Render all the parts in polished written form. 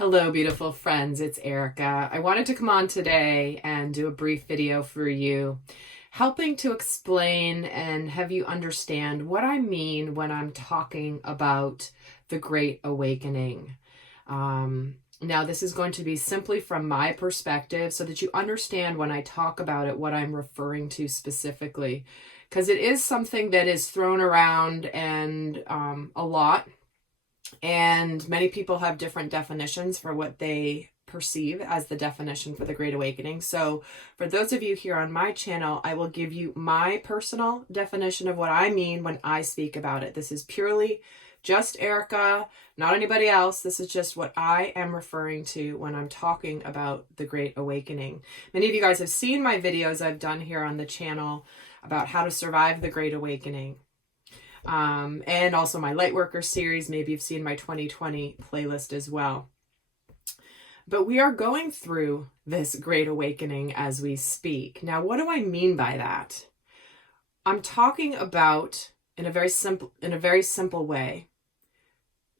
Hello, beautiful friends. It's Erika. I wanted to come on today and do a brief video for you, helping to explain and have you understand what I mean when I'm talking about the Great Awakening. Now, this is going to be simply from my perspective so that you understand when I talk about it what I'm referring to specifically, because it is something that is thrown around and a lot. And many people have different definitions for what they perceive as the definition for the Great Awakening. So for those of you here on my channel, I will give you my personal definition of what I mean when I speak about it. This is purely just Erika, not anybody else. This is just what I am referring to when I'm talking about the Great Awakening. Many of you guys have seen my videos I've done here on the channel about how to survive the Great Awakening. And also my Lightworker series. Maybe you've seen my 2020 playlist as well. But we are going through this Great Awakening as we speak. Now, what do I mean by that? I'm talking about, in a very simple way,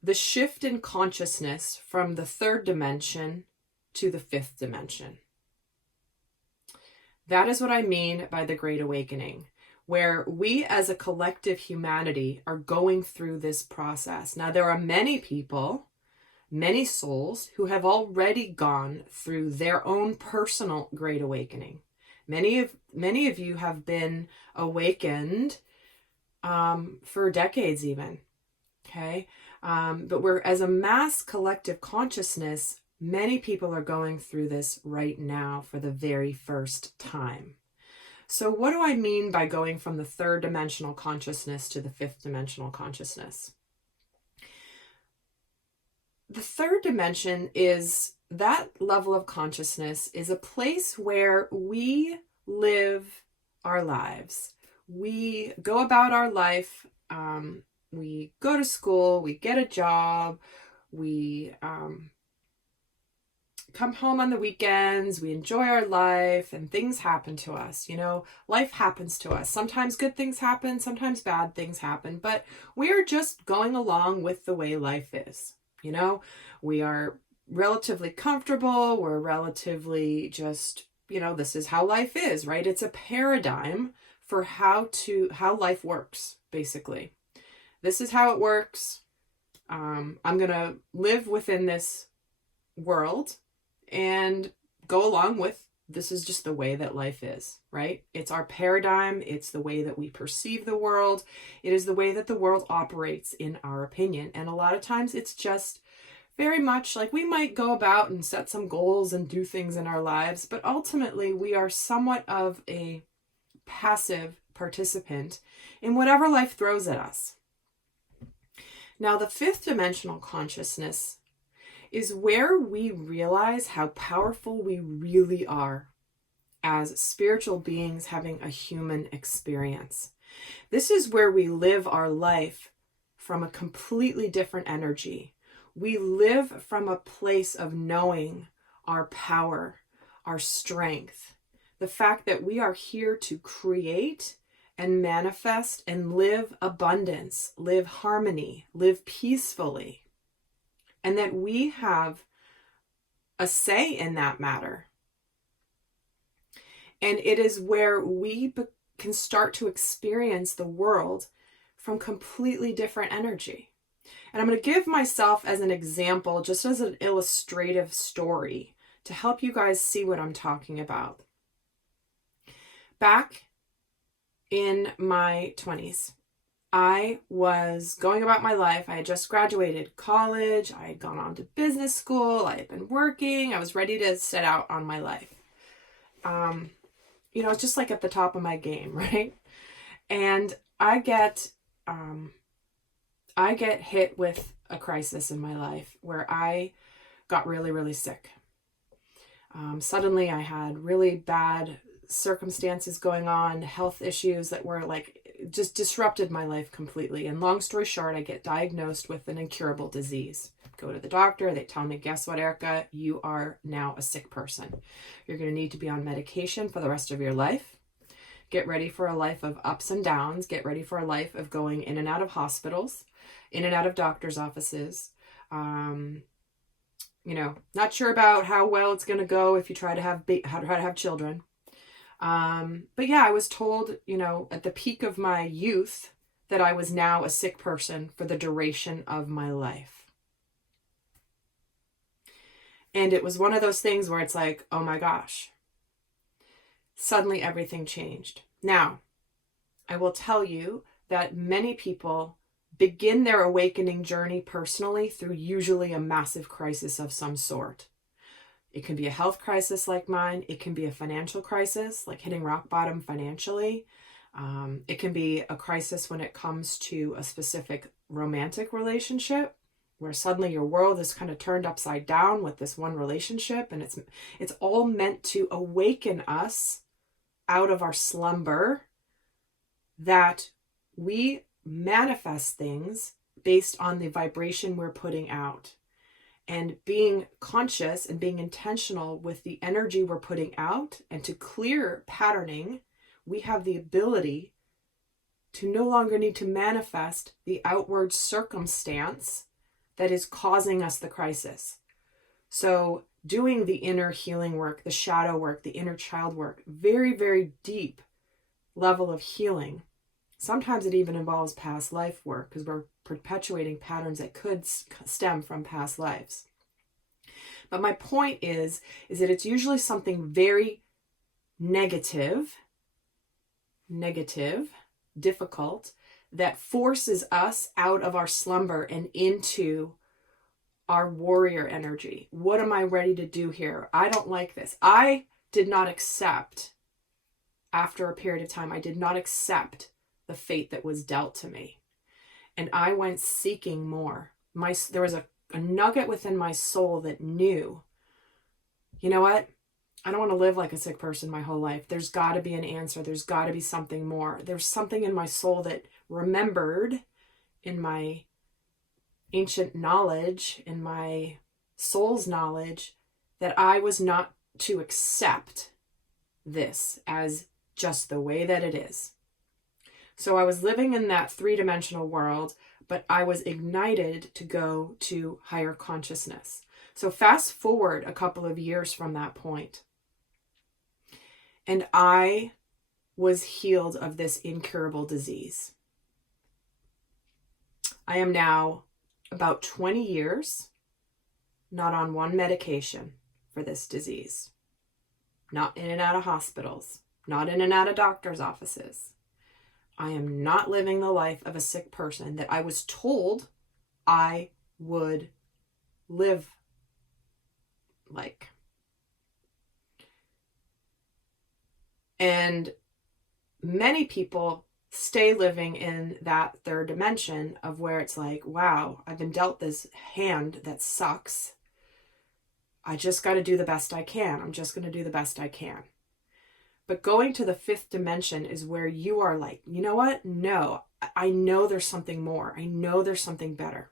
the shift in consciousness from the third dimension to the fifth dimension. That is what I mean by the Great Awakening, where we as a collective humanity are going through this process. Now, there are many people, many souls who have already gone through their own personal Great Awakening. Many of you have been awakened for decades even, okay? But we're, as a mass collective consciousness, many people are going through this right now for the very first time. So what do I mean by going from the third dimensional consciousness to the fifth dimensional consciousness? The third dimension is that level of consciousness is a place where we live our lives. We go about our life. We go to school. We get a job. We come home on the weekends, we enjoy our life, and things happen to us. You know, life happens to us. Sometimes good things happen, sometimes bad things happen, but we are just going along with the way life is. You know, we are relatively comfortable, we're relatively just, you know, this is how life is, right? It's a paradigm for how life works, basically. This is how it works. I'm gonna live within this world and go along with, this is just the way that life is, right? It's our paradigm. It's the way that we perceive the world. It is the way that the world operates, in our opinion. And a lot of times it's just very much like we might go about and set some goals and do things in our lives, but ultimately we are somewhat of a passive participant in whatever life throws at us. Now, the fifth dimensional consciousness is where we realize how powerful we really are as spiritual beings having a human experience. This is where we live our life from a completely different energy. We live from a place of knowing our power, our strength, the fact that we are here to create and manifest and live abundance, live harmony, live peacefully. And that we have a say in that matter. And it is where we can start to experience the world from completely different energy. And I'm going to give myself as an example, just as an illustrative story, to help you guys see what I'm talking about. Back in my 20s, I was going about my life. I had just graduated college. I had gone on to business school. I had been working. I was ready to set out on my life. You know, it's just like at the top of my game, right? And I get hit with a crisis in my life where I got really, really sick. Suddenly I had really bad circumstances going on, health issues that were like, just disrupted my life completely. And long story short, I get diagnosed with an incurable disease. Go to the doctor, they tell me, guess what, Erika? You are now a sick person. You're going to need to be on medication for the rest of your life. Get ready for a life of ups and downs. Get ready for a life of going in and out of hospitals, in and out of doctor's offices, not sure about how well it's going to go if you try to have children. But yeah, I was told, at the peak of my youth that I was now a sick person for the duration of my life. And it was one of those things where it's like, oh my gosh, suddenly everything changed. Now, I will tell you that many people begin their awakening journey personally through usually a massive crisis of some sort. It can be a health crisis like mine. It can be a financial crisis, like hitting rock bottom financially. It can be a crisis when it comes to a specific romantic relationship, where suddenly your world is kind of turned upside down with this one relationship, and it's all meant to awaken us out of our slumber, that we manifest things based on the vibration we're putting out. And being conscious and being intentional with the energy we're putting out, and to clear patterning, we have the ability to no longer need to manifest the outward circumstance that is causing us the crisis. So doing the inner healing work, the shadow work, the inner child work, very, very deep level of healing. Sometimes it even involves past life work, because we're perpetuating patterns that could stem from past lives. But my point is that it's usually something very negative, difficult, that forces us out of our slumber and into our warrior energy. What am I ready to do here? I don't like this. I did not accept, after a period of time, I did not accept the fate that was dealt to me. And I went seeking more. There was a nugget within my soul that knew, you know what? I don't want to live like a sick person my whole life. There's got to be an answer. There's got to be something more. There's something in my soul that remembered, in my ancient knowledge, in my soul's knowledge, that I was not to accept this as just the way that it is. So I was living in that three-dimensional world, but I was ignited to go to higher consciousness. So fast forward a couple of years from that point, and I was healed of this incurable disease. I am now about 20 years not on one medication for this disease. Not in and out of hospitals, not in and out of doctor's offices. I am not living the life of a sick person that I was told I would live like. And many people stay living in that third dimension of where it's like, wow, I've been dealt this hand that sucks. I just got to do the best I can. I'm just going to do the best I can. But going to the fifth dimension is where you are like, you know what? No, I know there's something more. I know there's something better.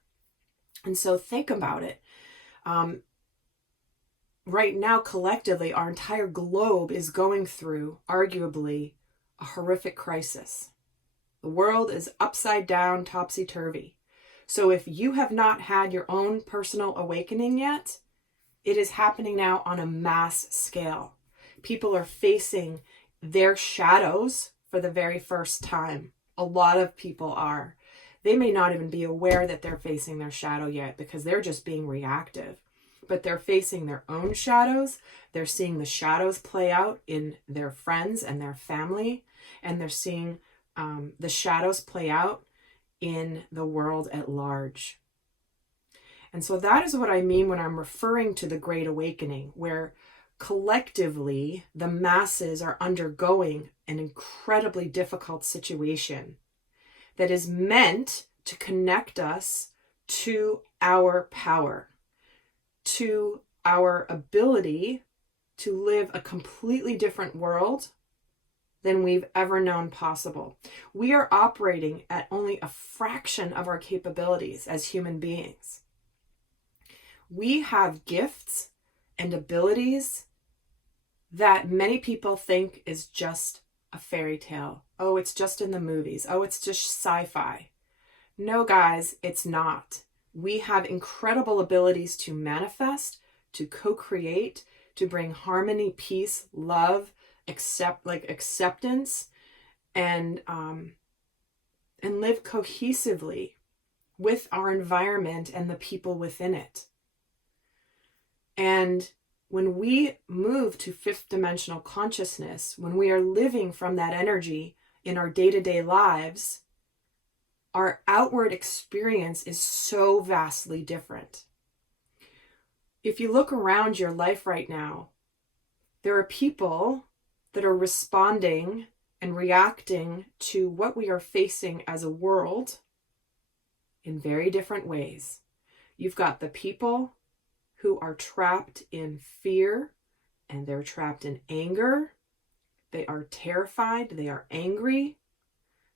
And so think about it. Right now, collectively, our entire globe is going through, arguably, a horrific crisis. The world is upside down, topsy-turvy. So if you have not had your own personal awakening yet, it is happening now on a mass scale. People are facing their shadows for the very first time. A lot of people are. They may not even be aware that they're facing their shadow yet, because they're just being reactive. But they're facing their own shadows. They're seeing the shadows play out in their friends and their family. And they're seeing the shadows play out in the world at large. And so that is what I mean when I'm referring to the Great Awakening, where collectively the masses are undergoing an incredibly difficult situation that is meant to connect us to our power, to our ability to live a completely different world than we've ever known possible. We are operating at only a fraction of our capabilities as human beings. We have gifts and abilities that many people think is just a fairy tale. Oh, it's just in the movies. Oh, it's just sci-fi. No, guys, it's not. We have incredible abilities to manifest, to co-create, to bring harmony, peace, love, acceptance, and live cohesively with our environment and the people within it. And when we move to fifth dimensional consciousness, when we are living from that energy in our day-to-day lives, our outward experience is so vastly different. If you look around your life right now, there are people that are responding and reacting to what we are facing as a world in very different ways. You've got the people who are trapped in fear, and they're trapped in anger. They are terrified. They are angry.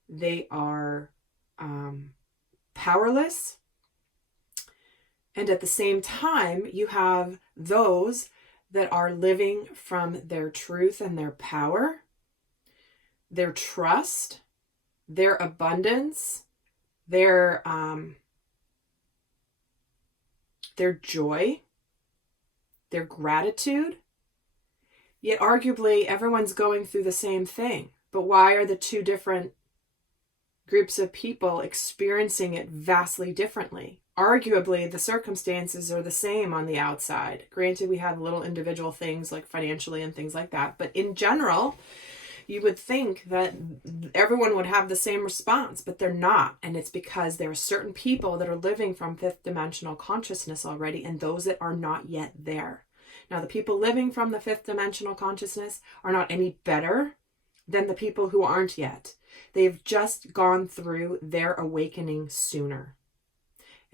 They are powerless. And at the same time, you have those that are living from their truth and their power, their trust, their abundance, their joy, their gratitude. Yet arguably everyone's going through the same thing. But why are the two different groups of people experiencing it vastly differently? Arguably, the circumstances are the same on the outside. Granted, we have little individual things like financially and things like that. But in general, you would think that everyone would have the same response, but they're not. And it's because there are certain people that are living from fifth dimensional consciousness already, and those that are not yet there. Now, the people living from the fifth dimensional consciousness are not any better than the people who aren't yet. They've just gone through their awakening sooner.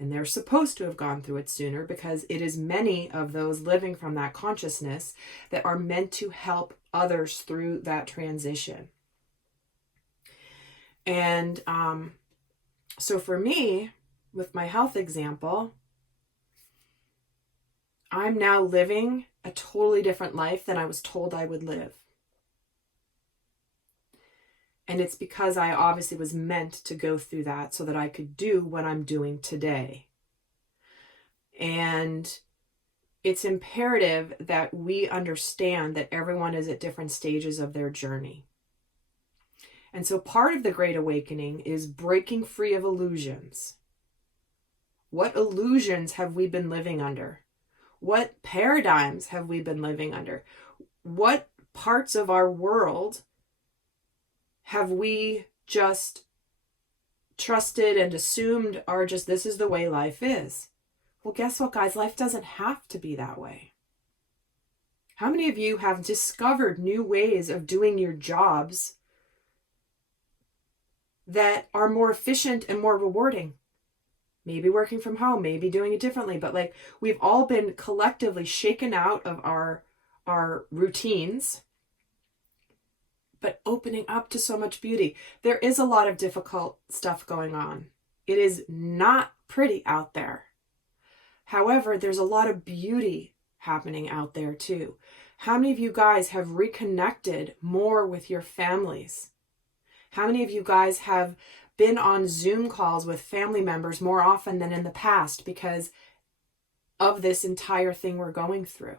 And they're supposed to have gone through it sooner because it is many of those living from that consciousness that are meant to help others through that transition. And so for me, with my health example, I'm now living a totally different life than I was told I would live. And it's because I obviously was meant to go through that so that I could do what I'm doing today. And it's imperative that we understand that everyone is at different stages of their journey. And so part of the Great Awakening is breaking free of illusions. What illusions have we been living under? What paradigms have we been living under? What parts of our world have we just trusted and assumed are just, this is the way life is? Well, guess what, guys? Life doesn't have to be that way. How many of you have discovered new ways of doing your jobs that are more efficient and more rewarding? Maybe working from home, maybe doing it differently, but like we've all been collectively shaken out of our routines, but opening up to so much beauty. There is a lot of difficult stuff going on. It is not pretty out there. However, there's a lot of beauty happening out there too. How many of you guys have reconnected more with your families? How many of you guys have been on Zoom calls with family members more often than in the past because of this entire thing we're going through?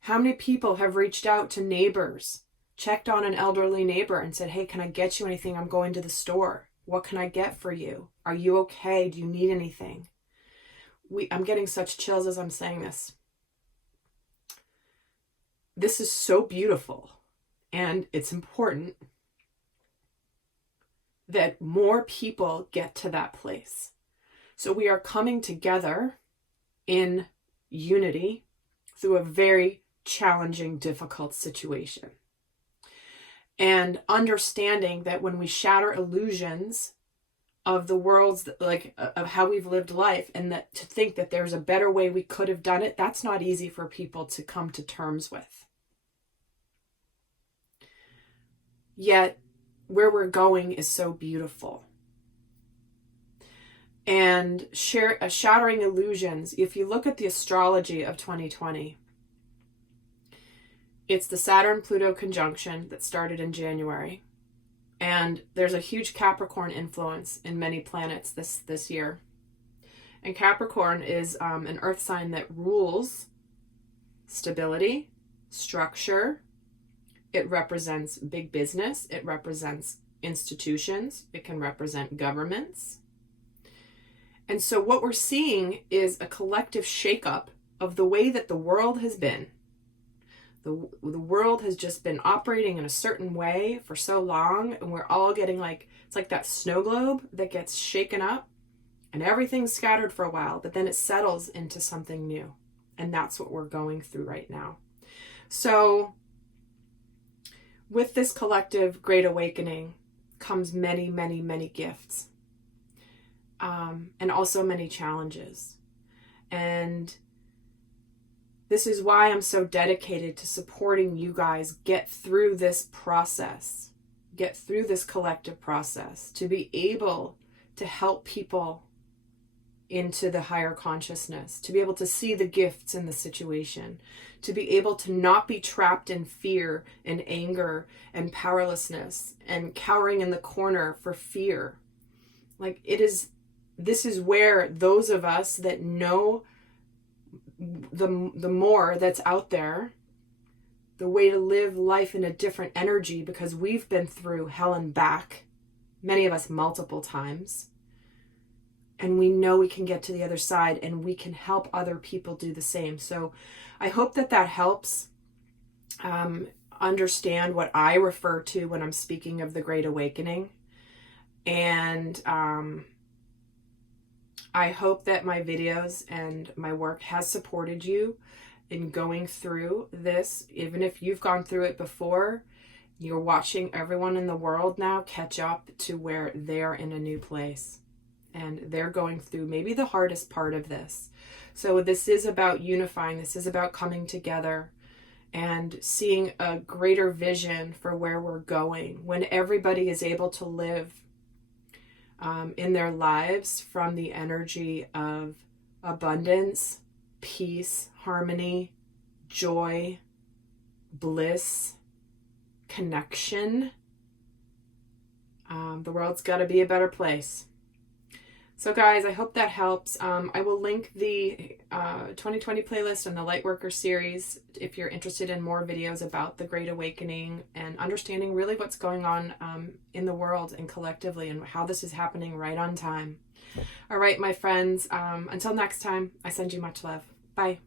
How many people have reached out to neighbors, checked on an elderly neighbor and said, hey, can I get you anything? I'm going to the store. What can I get for you? Are you okay? Do you need anything? I'm getting such chills as I'm saying this. This is so beautiful, and it's important that more people get to that place. So we are coming together in unity through a very challenging, difficult situation. And understanding that when we shatter illusions of the world's, like of how we've lived life, and that to think that there's a better way we could have done it, that's not easy for people to come to terms with. Yet where we're going is so beautiful. And shattering illusions, if you look at the astrology of 2020, it's the Saturn-Pluto conjunction that started in January. And there's a huge Capricorn influence in many planets this year. And Capricorn is an earth sign that rules stability, structure. It represents big business. It represents institutions. It can represent governments. And so what we're seeing is a collective shakeup of the way that the world has been. The world has just been operating in a certain way for so long, and we're all getting like, it's like that snow globe that gets shaken up and everything's scattered for a while, but then it settles into something new. And that's what we're going through right now. So with this collective great awakening comes many, many, many gifts. And also many challenges. And this is why I'm so dedicated to supporting you guys get through this process, get through this collective process, to be able to help people into the higher consciousness, to be able to see the gifts in the situation, to be able to not be trapped in fear and anger and powerlessness and cowering in the corner for fear. Like this is where those of us that know the more that's out there, the way to live life in a different energy, because we've been through hell and back, many of us multiple times, and we know we can get to the other side and we can help other people do the same. So I hope that helps understand what I refer to when I'm speaking of the Great Awakening. And I hope that my videos and my work has supported you in going through this. Even if you've gone through it before, you're watching everyone in the world now catch up to where they're in a new place. And they're going through maybe the hardest part of this. So this is about unifying. This is about coming together and seeing a greater vision for where we're going. When everybody is able to live in their lives from the energy of abundance, peace, harmony, joy, bliss, connection, the world's got to be a better place. So guys, I hope that helps. I will link the 2020 playlist and the Lightworker series if you're interested in more videos about the Great Awakening and understanding really what's going on in the world and collectively and how this is happening right on time. All right, my friends, until next time, I send you much love. Bye.